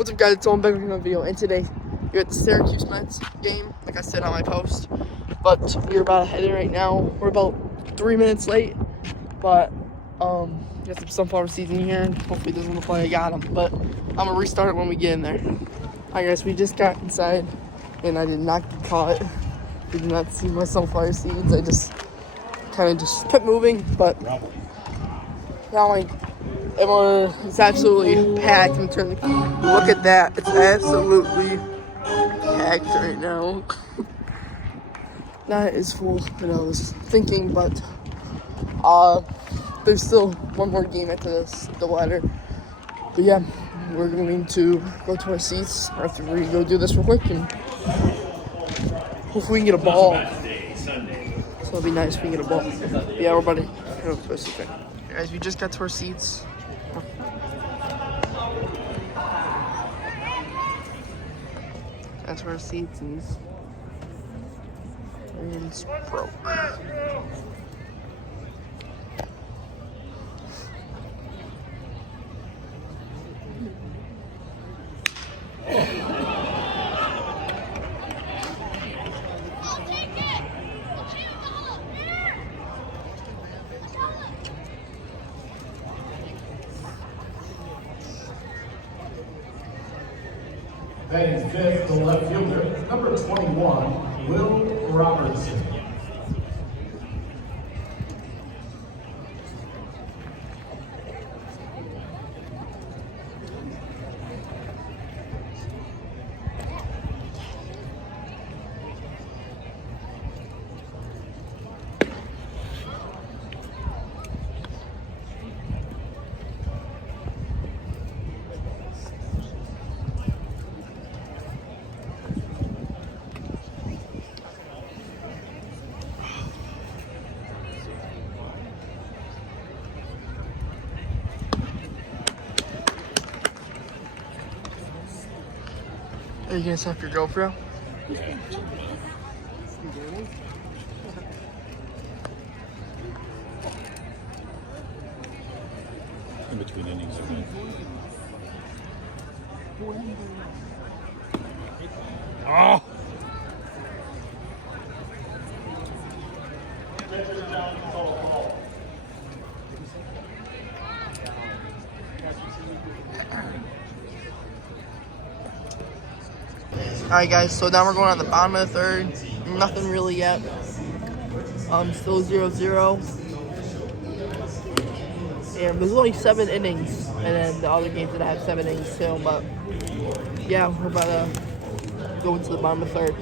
What's up, guys? It's back with another video, and today we're at the Syracuse Mets game, like I said on my post. But we're about to head in right now. We're about 3 minutes late, but got some sunflower seeds in here, and hopefully it doesn't look like I got them. But I'm gonna restart it when we get in there. Alright, guys, we just got inside, and I did not get caught. Did not see my sunflower seeds. I just kind of just kept moving, but yeah, like. It's absolutely packed. Look at that. It's absolutely packed right now. Not as full as I was thinking, but there's still one more game after this, the ladder. But yeah, we're going to go to our seats after we go do this real quick, and hopefully we can get a ball. So it'll be nice if we can get a ball. But yeah, we're about to go to our seats. Guys, we just got to our seats. That's where our seats is. And it's broke. Batting fifth, the left fielder, number 21, Will Robertson. Are you gonna set your GoPro? In between innings, I think. Oh! Alright, guys, so now we're going on the bottom of the third. Nothing really yet. Still 0-0. And there's only 7 innings. And then the other games that have 7 innings too. But yeah, we're about to go into the bottom of the third.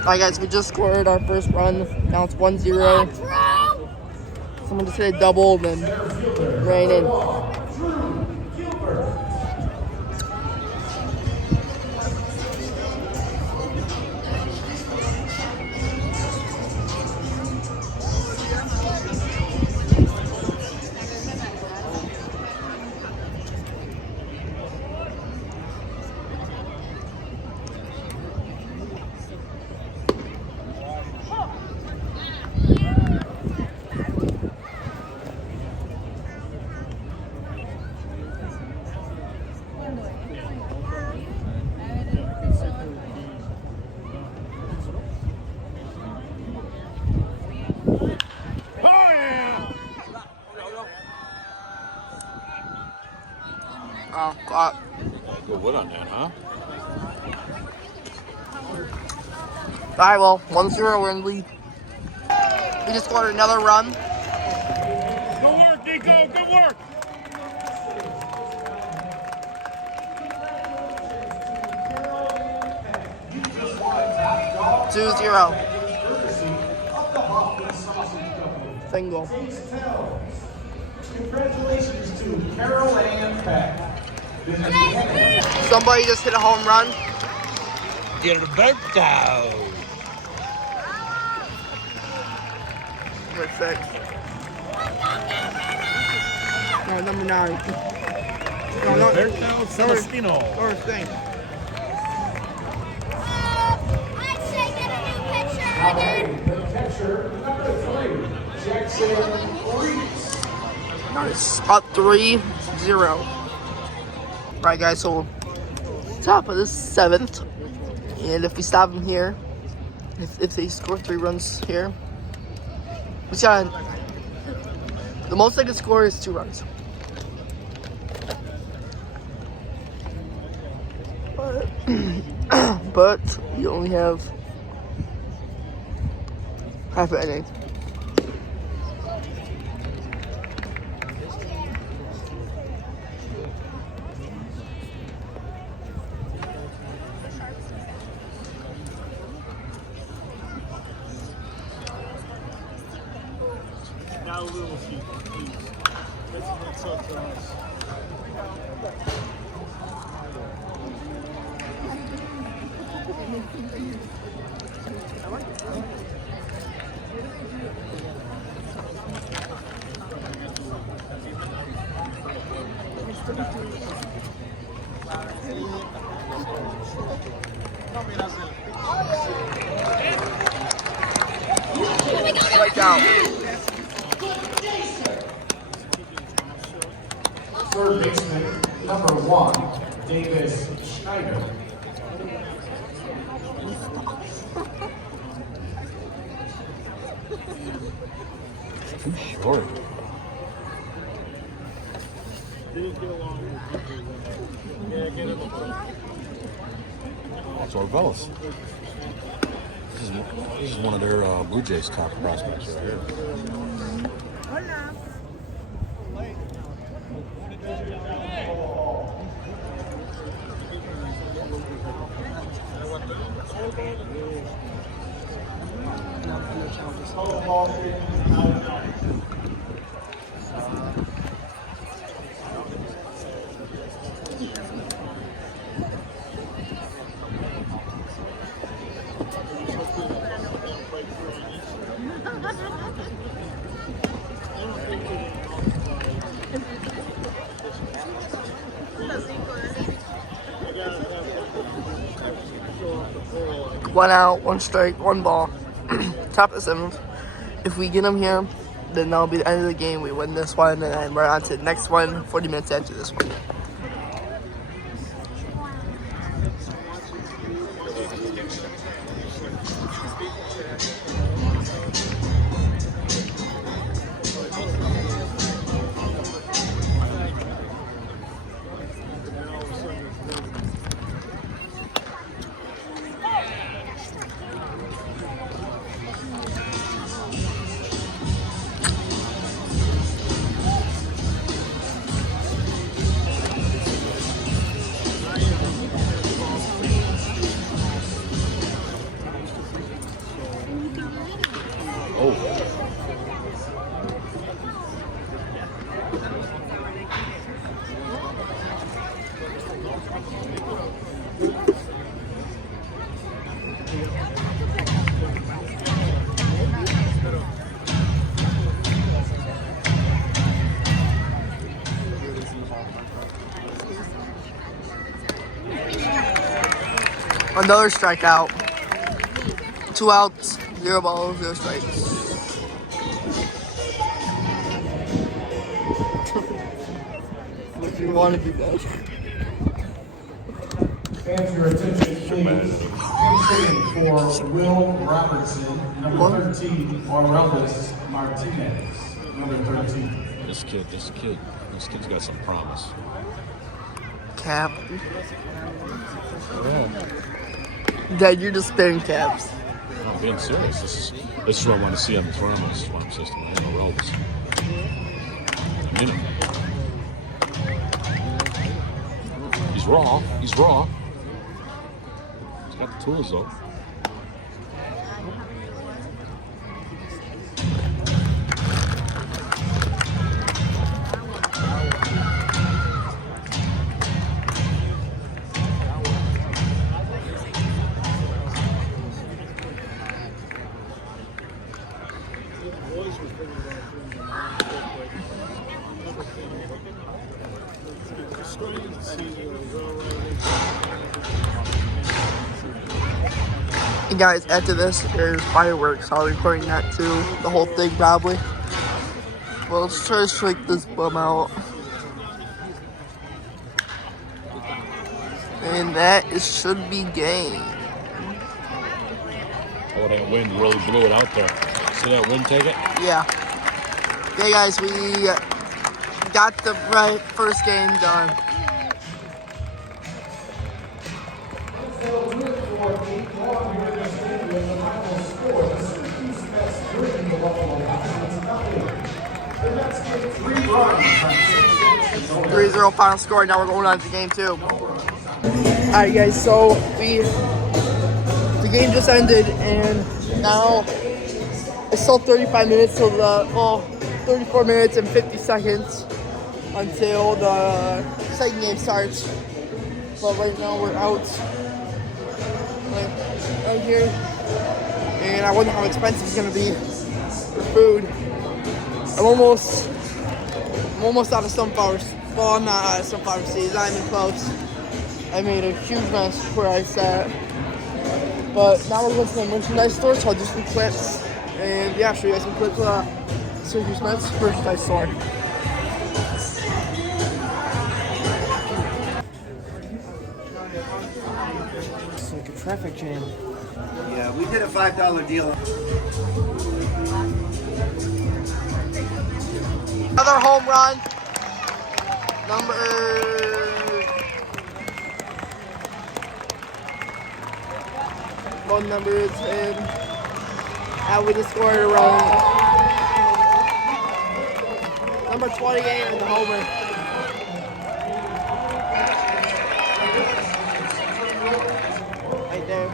Alright, guys, we just scored our first run. Now it's 1-0. Someone just hit a double, then ran in. Oh, God. Good wood on that, huh? Alright, well, 1-0, we're in the lead. We just scored another run. Good work, Nico. Good work. Two zero. Single. Congratulations to Carol and Pat. Somebody just hit a home run. Get a birthday. Good 6. No, number 9. No, Celestino. Or thing. I'd say get a new picture. All right, the catcher, number 3, Jackson Reese. Nice. Up 3-0. Alright, guys, so top of the 7th. And if we stop them here, if they score 3 runs here, we got the most they can score is 2 runs. But you only have half an inning. Strike out. Third baseman, number 1, Davis Schneider. Too short. That's Orvelis. This is one of their Blue Jays top prospects right here. One out, 1 strike, 1 ball. Top of the 7th. If we get them here, then that'll be the end of the game. We win this one, and then we're on to the next one, 40 minutes after this one. Another strikeout. 2 outs, 0 balls, 0 strikes. What do you want to do, guys? Fans, your attention, please. For Will Robertson, number 13, Orelvis Martinez, number 13. This kid's got some promise. Cap. Dad, you're just spitting caps. No, I'm being serious. This is what I want to see on the tournament. This is what I'm system. I have no ropes. I mean it. He's raw. He's raw. He's got the tools though. And guys, after this, there's fireworks. I'll be recording that too. The whole thing, probably. Well, let's try to strike this bum out. And that should be game. Oh, that wind really blew it out there. See that wind take it? Yeah. Okay, guys, we got the first game done. The Mets get 3 runs on 6 hits. 3-0 final score. Now we're going on to game 2. Alright, guys, so the game just ended, and now it's still 35 minutes till 34 minutes and 50 seconds until the second game starts. But right now we're out here, and I wonder how expensive it's gonna be for food. I'm almost out of sunflowers. Well, I'm not out of sunflower seeds. I'm even close. I made a huge mess where I sat. But now we're going to the merchandise store, so I'll do some clips. And yeah, show you guys some clips of Syracuse Mets merchandise store. It's like a traffic jam. Yeah, we did a $5 deal. Another home run. One number is in. And we just scored a run. Number 28 in the homer. Right there.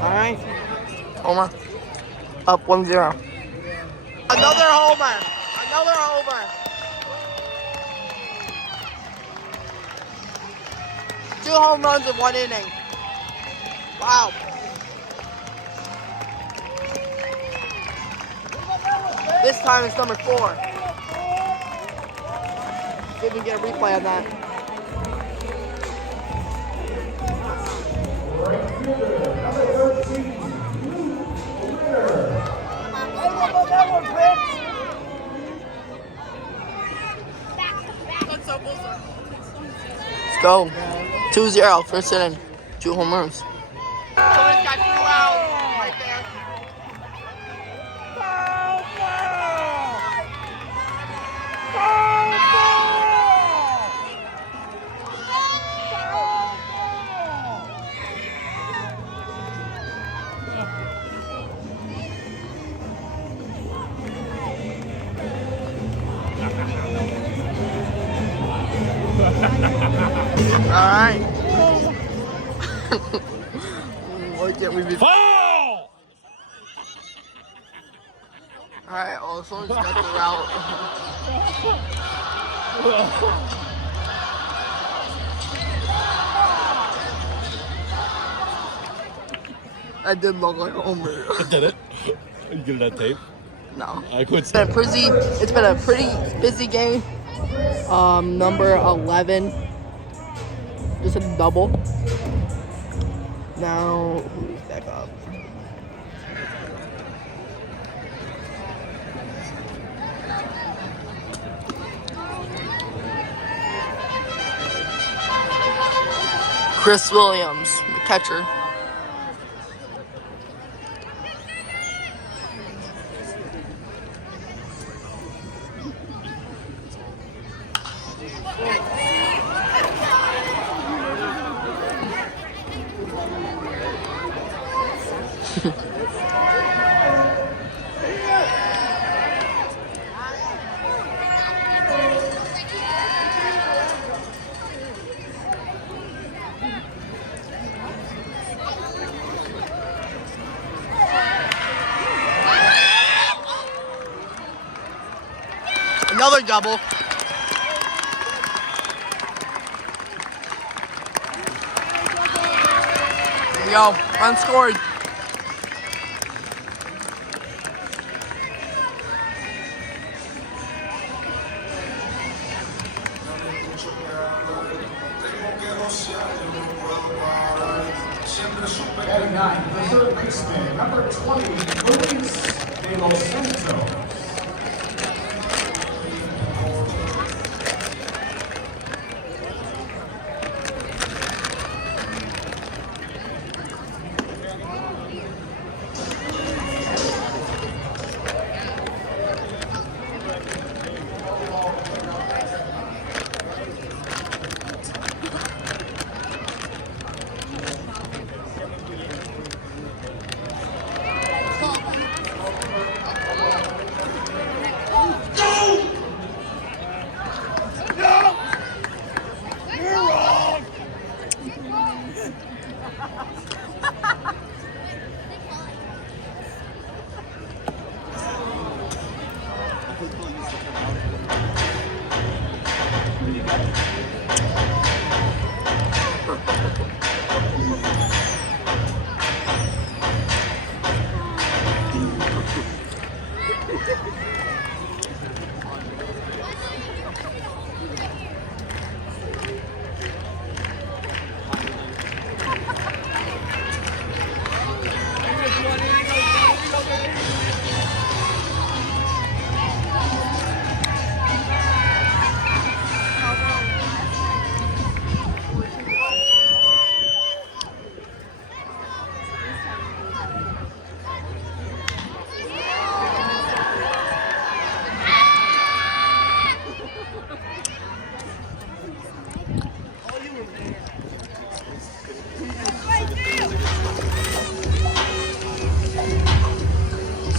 Alright. Homer. Up 1-0. Another homer. Another homer. 2 home runs in 1 inning. Wow. This time it's number 4. See if we can get a replay on that. Let's go. 2-0, first inning. 2 home runs. So this guy threw out right there. Alright. Why can't we be Foul! Alright, well, someone just got the route. That did look like a homer. Did it? You get it on tape? No. I quit. It's been a pretty busy game. Number 11. Just a double. Now, who's back up? Chris Williams, the catcher. Another double. There we go. Run scored. Batting 9, the third baseman, number 20, Luis de los Santos.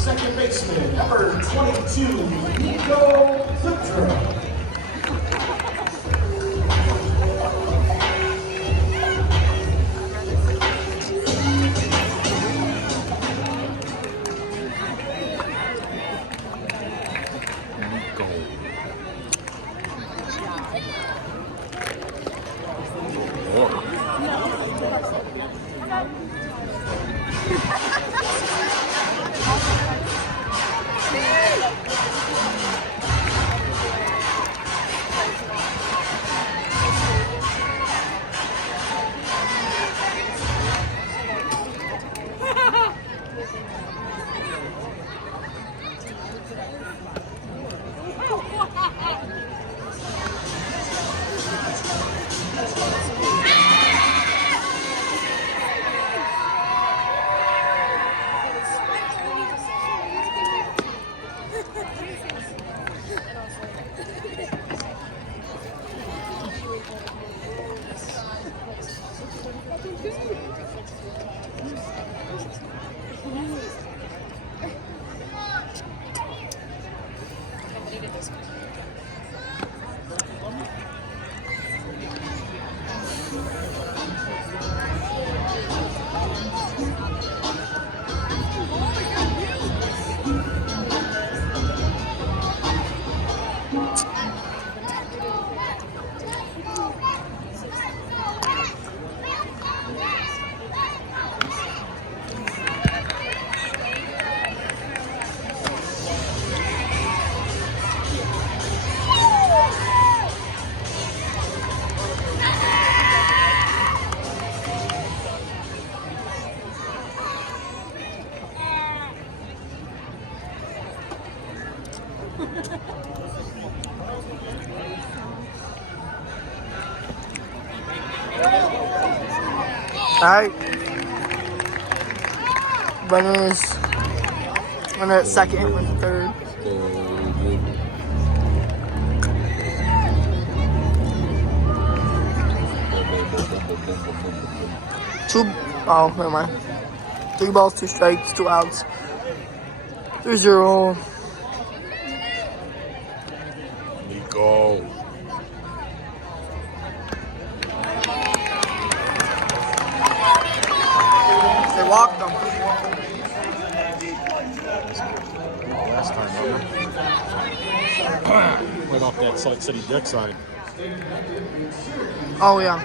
Second baseman, number 22, Nico. Alright. Runner at second, runner at third. Never mind. 3 balls, 2 strikes, 2 outs. 3-0. Nico. They walked them. Last time over. Right off that Salt City Dick side. Oh, yeah.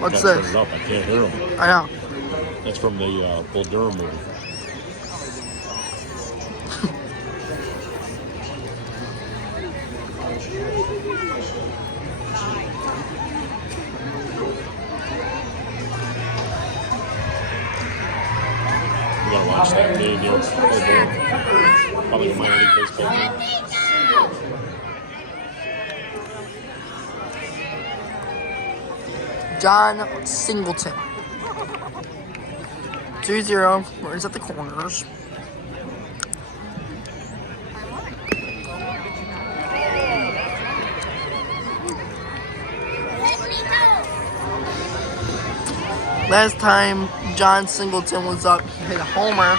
What's Gotta this? turn it up. I can't hear them. I know. That's from the Bull Durham movie. We gotta watch that game here. Bull Durham. Probably a minor league baseball game. John Singleton. 2-0. Runners at the corners. Last time John Singleton was up, he hit a homer.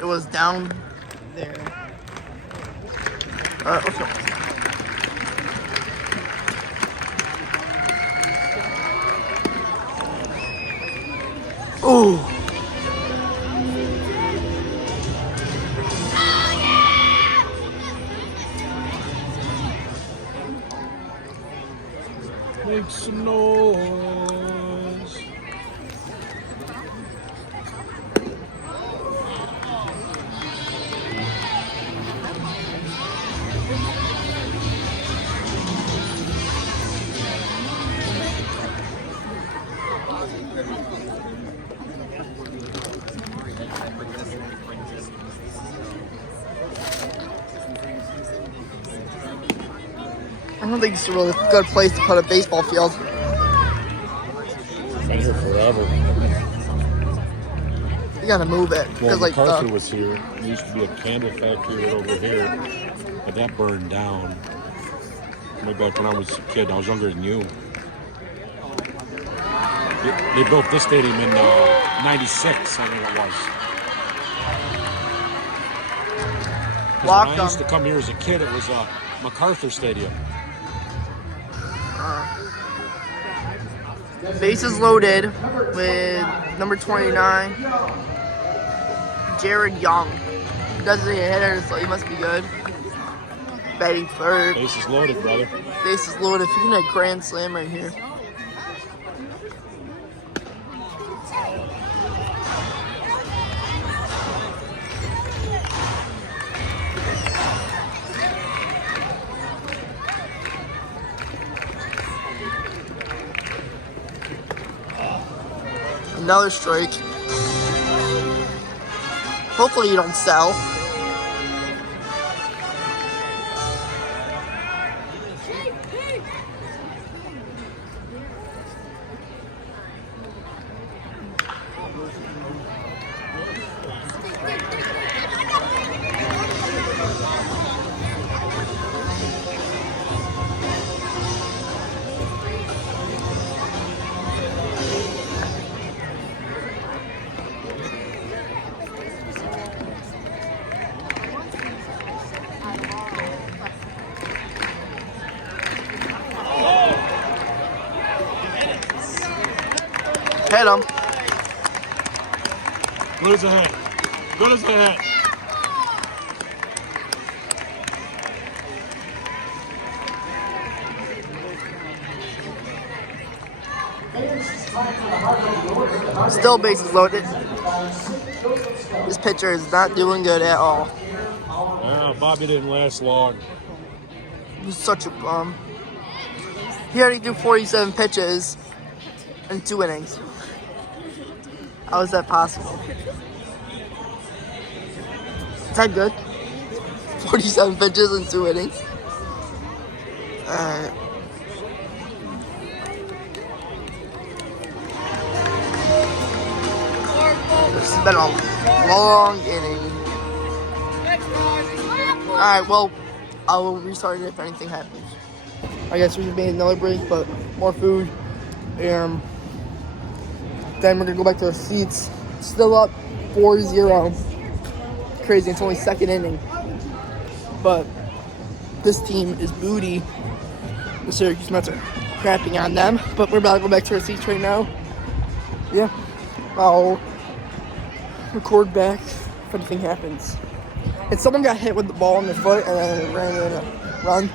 It was down there. Let's go. Ooh. Make some noise. I don't think it's a really good place to put a baseball field. Been here forever. You gotta move it. Well, Because MacArthur was here. There used to be a candle factory right over here, but that burned down. Way back when I was a kid, I was younger than you. They built this stadium in '96, I think it was. 'Cause Walk when I used to come here as a kid, it was MacArthur Stadium. Bases loaded with number 29, Jared Young. Doesn't need a hitter, so he must be good. Batting third. Bases loaded, brother. Bases loaded. If you can hit a grand slam right here. Another strike. Hopefully you don't sell. Hit him. Good as a hit. Good as a hit. Still bases loaded. This pitcher is not doing good at all. Yeah, Bobby didn't last long. He's such a bum. He already threw 47 pitches in 2 innings. How is that possible? Is that good? 47 pitches in 2 innings. Alright. This has been a long inning. Alright, well, I will restart it if anything happens. I guess we just made another break, but more food. And then we're going to go back to our seats. Still up 4-0. Crazy, it's only 2nd inning. But this team is booty. The Syracuse Mets are crapping on them. But we're about to go back to our seats right now. Yeah. I'll record back if anything happens. And someone got hit with the ball in their foot and then it ran in a run.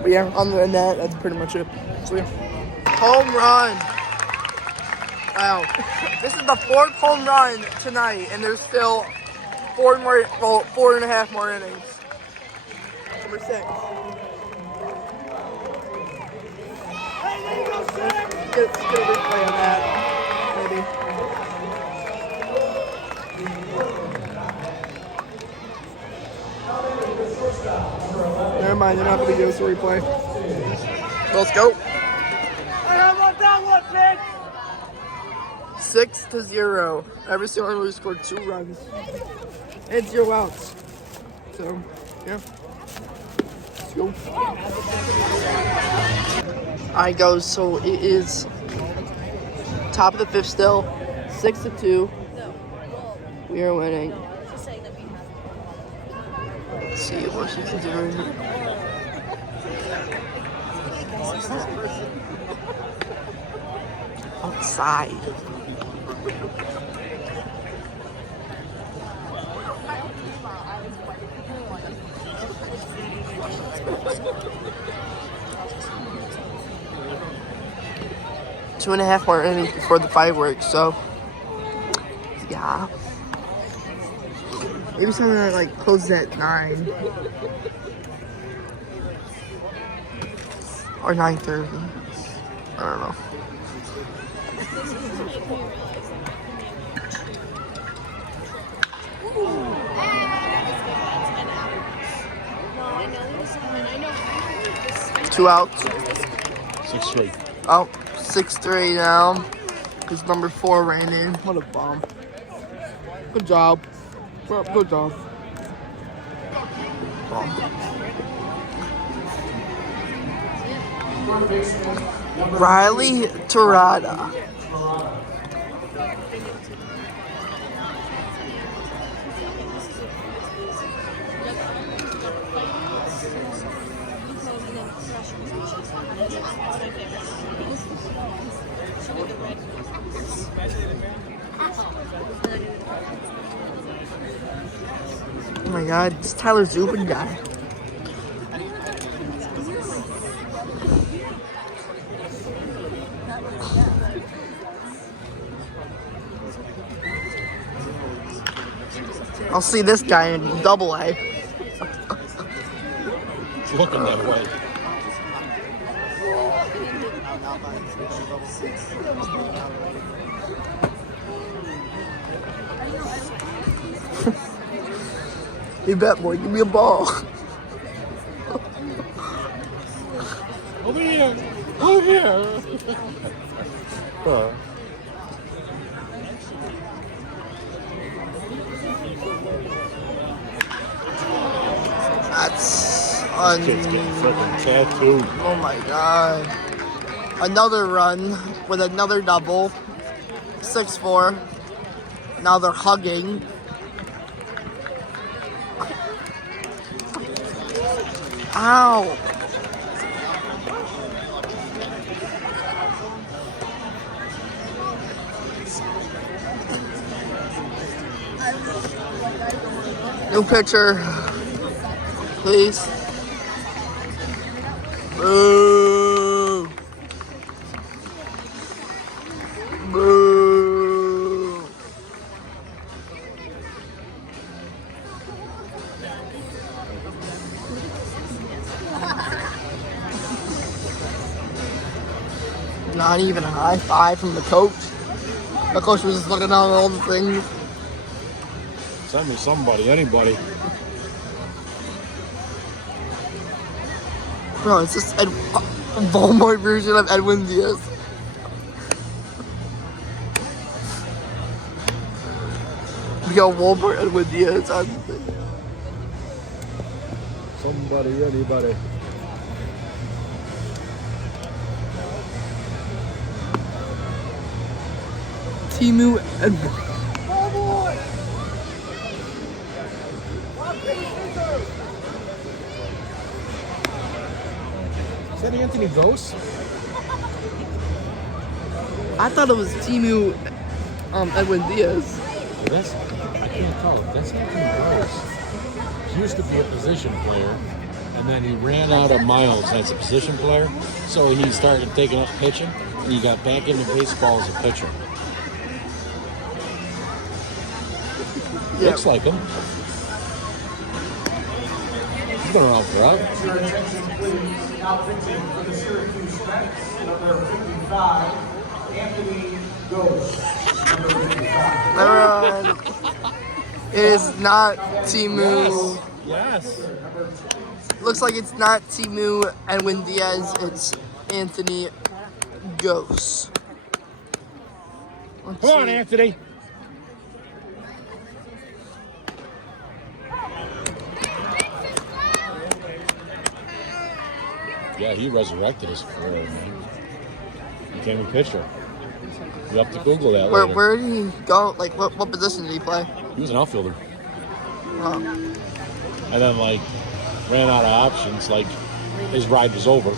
But yeah, other than that, that's pretty much it. So yeah. Home run. Wow. This is the 4th home run tonight, and there's still 4.5 more innings. Number 6. Get a replay on that, maybe. Never mind, they're not going to give us a replay. Let's go. How about that one, Pig? 6-0. Every single one we scored 2 runs. And 0 outs. So, yeah. Let's go. Alright, goes. So it is top of the fifth still, 6-2. We are winning. Let's see what he can do. Outside. Two and a half more innings before the fireworks, so yeah. Maybe something that like closes at 9 or 9:30. I don't know. Two outs. 6-3. Oh, 6-3 now. Because number 4 ran in. What a bomb. Good job. Good job. Riley Terada. Oh my God, this Tyler Zubin guy. I'll see this guy in Double A. It's looking that way. You bet, boy. Give me a ball. Over here. Over here. That's Kid's getting freaking tattooed. oh my God. Another run with another double. 6-4. Now they're hugging. Ow. New pitcher. Please. Boo. Boo. Not even a high five from the coach. The coach was just looking at all the things. Send me somebody, anybody. Bro, it's just a Walmart version of Edwin Diaz. We got Walmart Edwin Diaz on the thing. Somebody, anybody. Timu Edwin. Is that Anthony Ghost? I thought it was Timu Edwin Diaz. That's, I can't tell. That's Anthony Ghost. He used to be a position player, and then he ran out of miles as a position player, so he started taking up pitching, and he got back into baseball as a pitcher. Yeah. Looks like him. He's been around forever. Your attention, please. Now pitching for the Syracuse Mets, number 55, Anthony Ghost. Number 55. It is not Timu. Yes. Looks like it's not Timu Edwin Diaz. It's Anthony Ghost. Let's Come on, see. Anthony. Yeah, he resurrected his career. He became a pitcher. You have to Google that later. Where did he go? Like, what position did he play? He was an outfielder. Oh. And then, like, ran out of options. Like, his ride was over.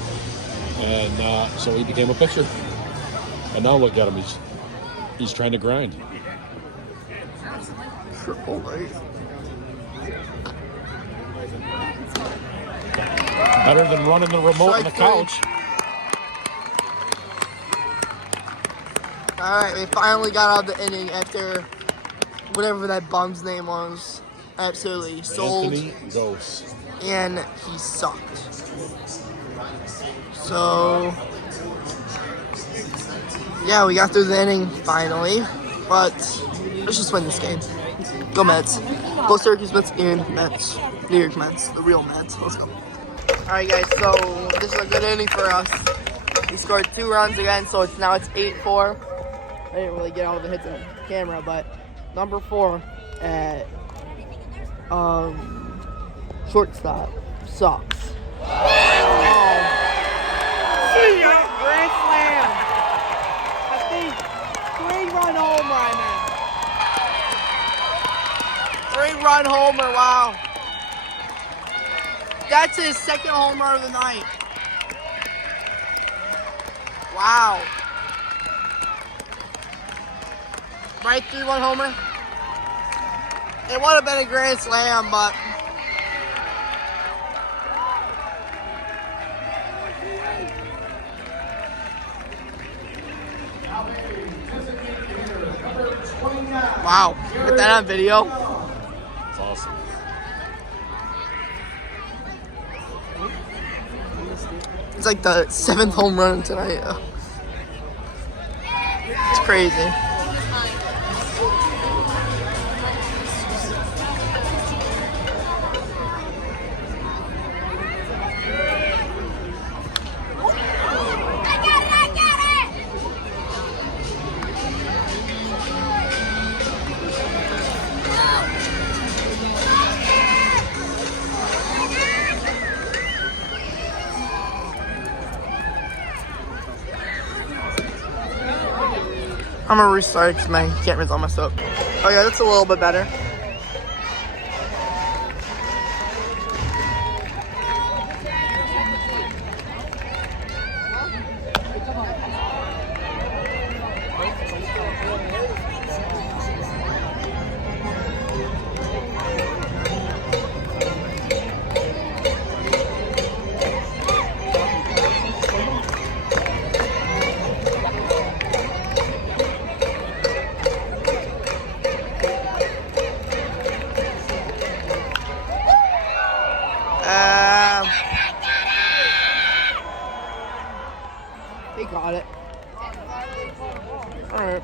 And so he became a pitcher. And now look at him. He's trying to grind. Triple A. Better than running the remote on the couch. Alright, we finally got out of the inning after whatever that bum's name was. Absolutely sold. Anthony Ghost. And he sucked. So, yeah, we got through the inning finally. But let's just win this game. Go Mets. Go Syracuse Mets and Mets. New York Mets. The real Mets. Let's go. Alright guys, so this is a good inning for us. We scored 2 runs again, so it's 8-4. I didn't really get all the hits on camera, but number 4 at shortstop sucks. Grand slam. I think 3-run home right now. 3-run homer, wow. That's his 2nd homer of the night. Wow. Right, 3-1 homer. It would have been a grand slam, but wow. Get that on video. That's awesome. It's like the 7th home run tonight. It's crazy. I'm gonna restart because my camera's all messed up. Oh yeah, that's a little bit better. He got it. Alright.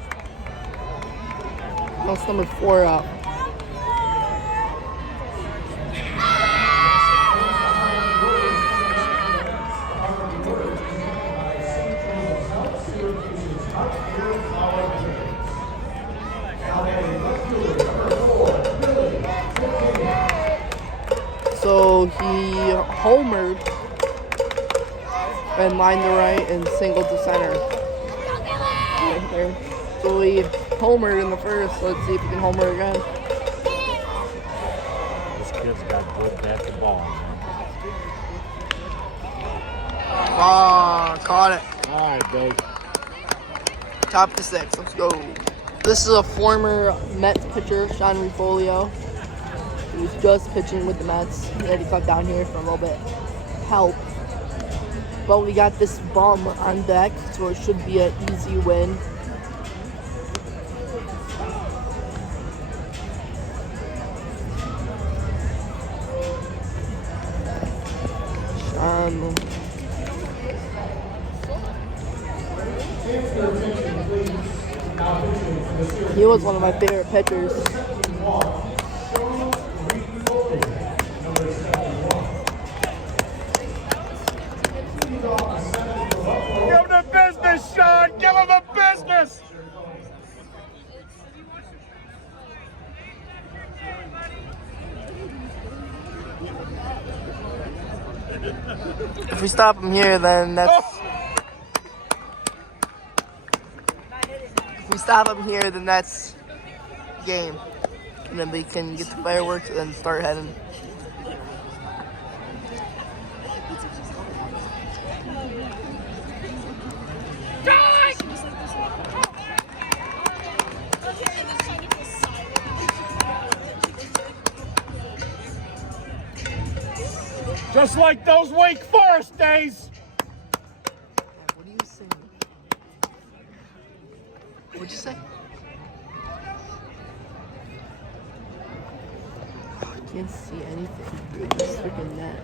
That's number 4 up. So he homered and lined to right and singled to center. Right there. So he homered in the first. Let's see if he can homer again. This kid's got good bat to ball. Ah, caught it. All right, Dave. Top of the 6. Let's go. This is a former Mets pitcher, Sean Rifolio. He was just pitching with the Mets. He had to cut down here for a little bit help. But we got this bum on deck, so it should be an easy win. He was one of my favorite pitchers. Give him the business, Sean. Give him the business. If we stop him here, then that's. If we stop him here, then that's game. And then we can get the fireworks and then start heading. Just like those Wake Forest days. What are you saying? What'd you say? I can't see anything. It's freaking net.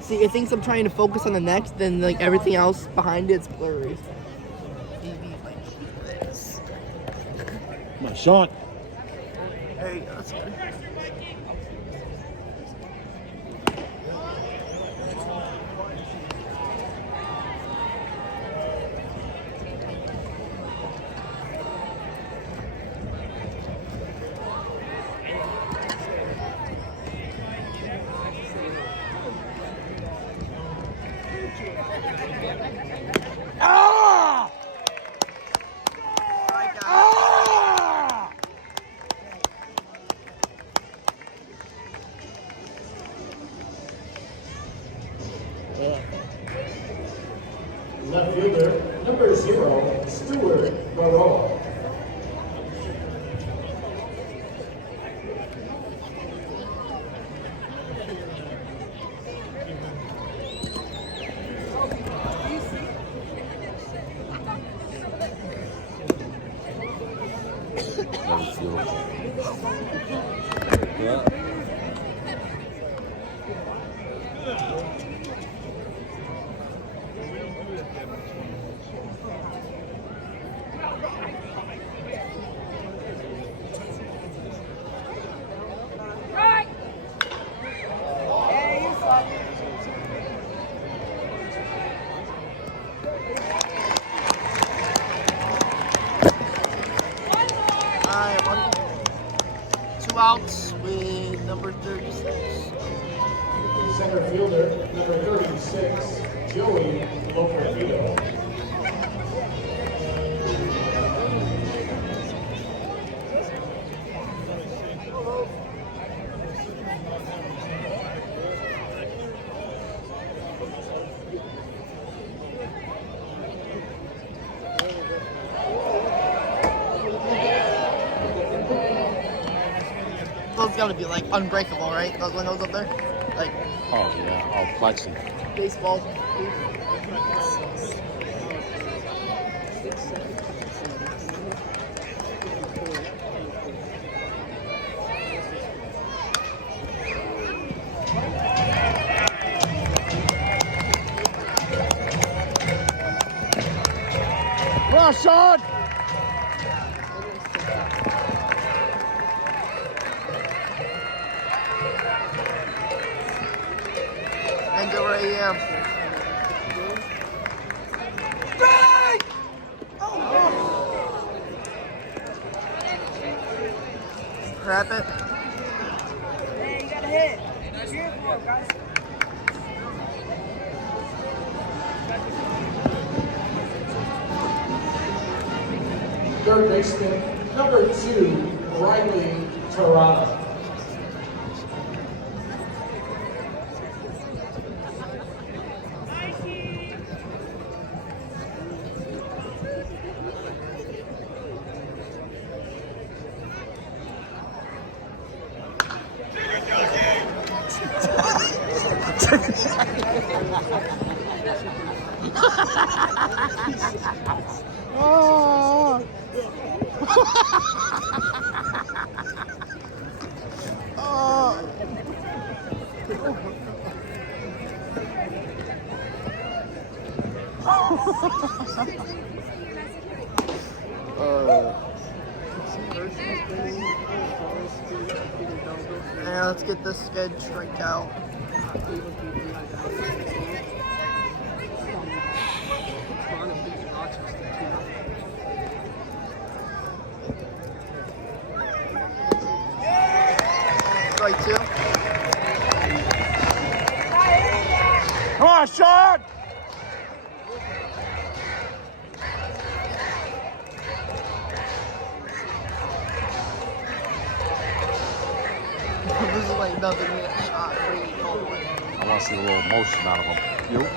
See, it thinks I'm trying to focus on the next, then like everything else behind it's blurry. Maybe like this. Come on, Sean. There you go. That's good. Ah! Ah! Left fielder, number 0, Stuart Burrow. Two outs with number 36. Center fielder, number 36, Joey Loperfido. Those gotta be like unbreakable, right? Those windows up there? Like Oh, yeah. Oh, plexi. baseball. Come on, Sean. And go where I am. Crap it. Hey, you got a hit. Cheer for him, guys. Third baseman, number 2, Riley Torana. Oh. Oh. Yeah, let's get this sked straight out. Strike 2. Come on, Sean! This is like nothing in that shot. Really all the way. I want to see a little motion out of him. You?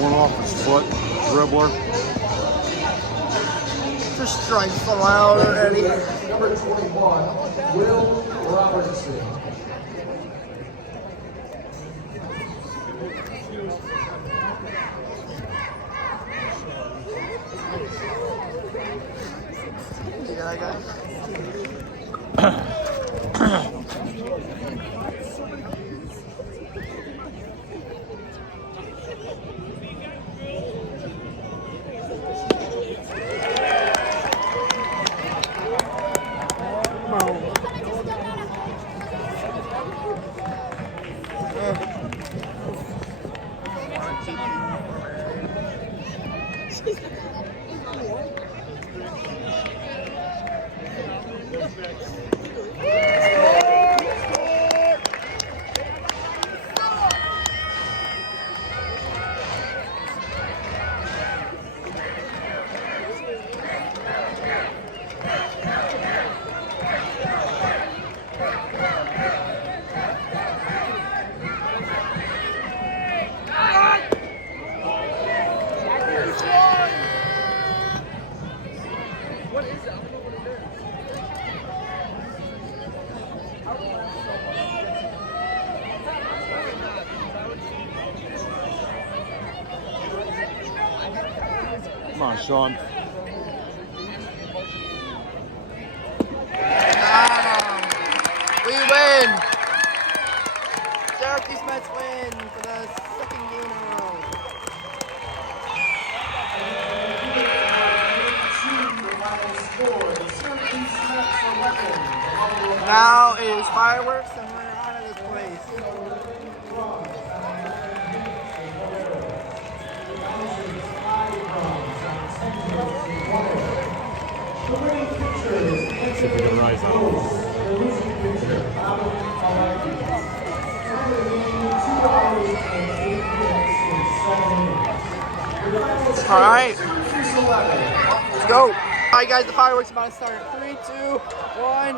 One off his foot, dribbler. Just strike from out already. Number 21, Will Robertson. You got that Come on, Sean. We win! Syracuse Mets win for the second game in a row. Now is fireworks and we're out of this place. See if we can rise out. All right, let's go. All right, guys, the fireworks about to start. 3, 2, 1,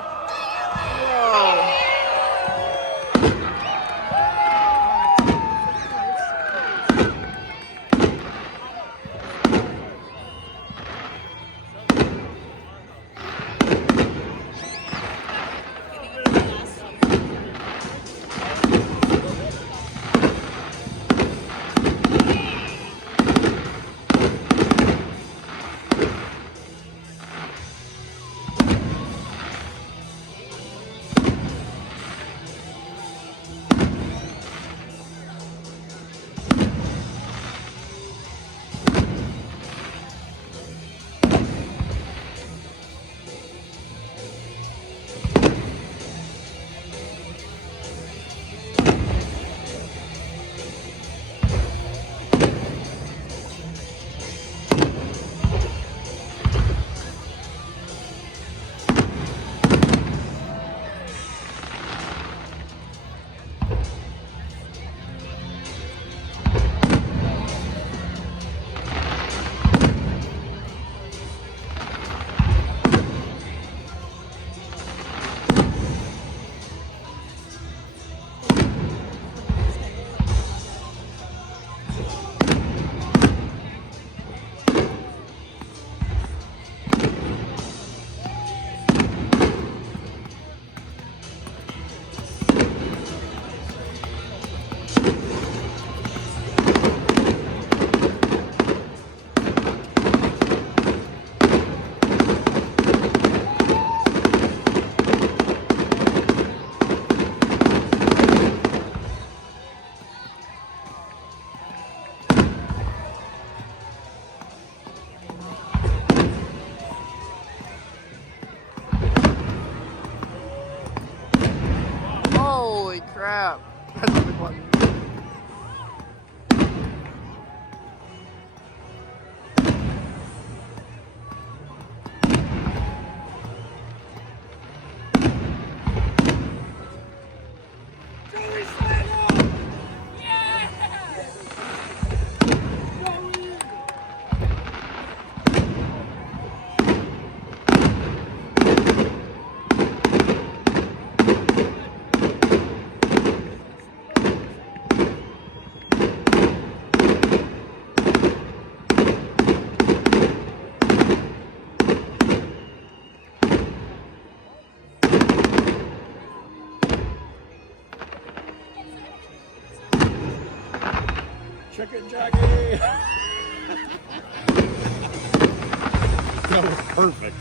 go. crap. That's a big one. Chicken Jackie! That was perfect.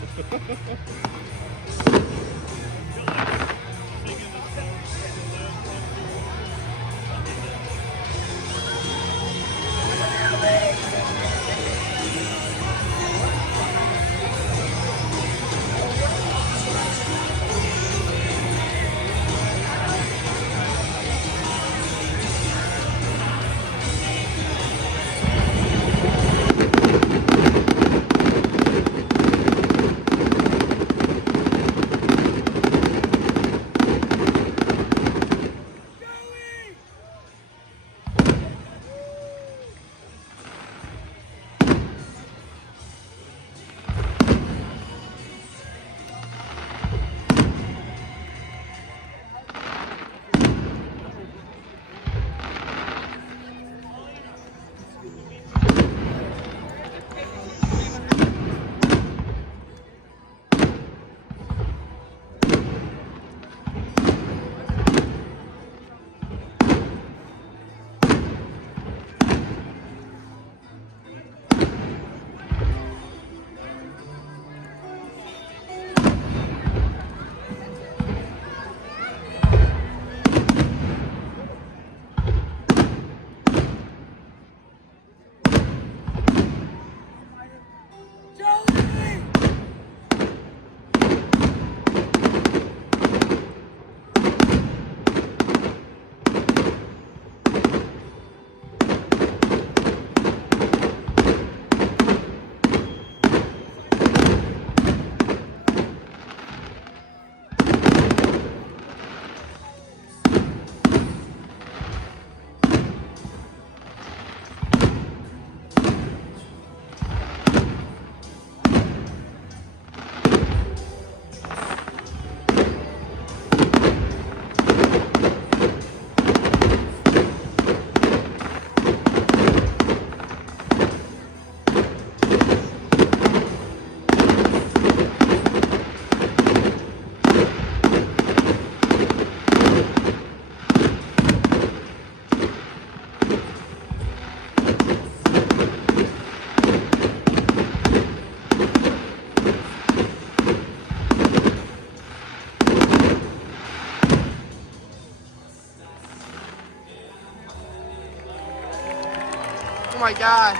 Oh my god.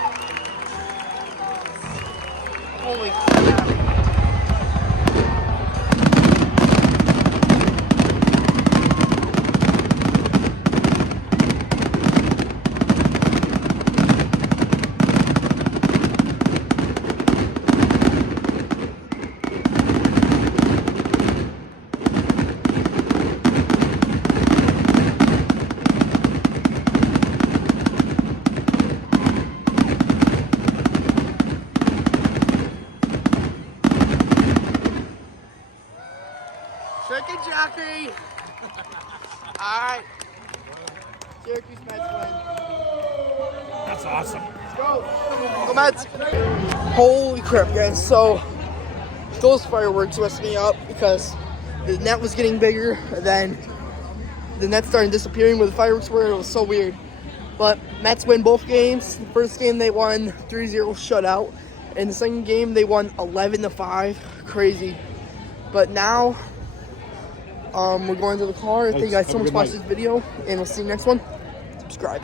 Holy crap. Chicken Jackie! Alright. Syracuse Mets win. That's awesome. Let's go. Go Mets. Holy crap, guys. So, those fireworks messed me up because the net was getting bigger and then the net started disappearing where the fireworks were. It was so weird. But Mets win both games. The first game they won 3-0 shutout. In the second game they won 11-5. Crazy. But now we're going to the car. Thank you guys so much for watching this video, and we'll see you next one. Subscribe.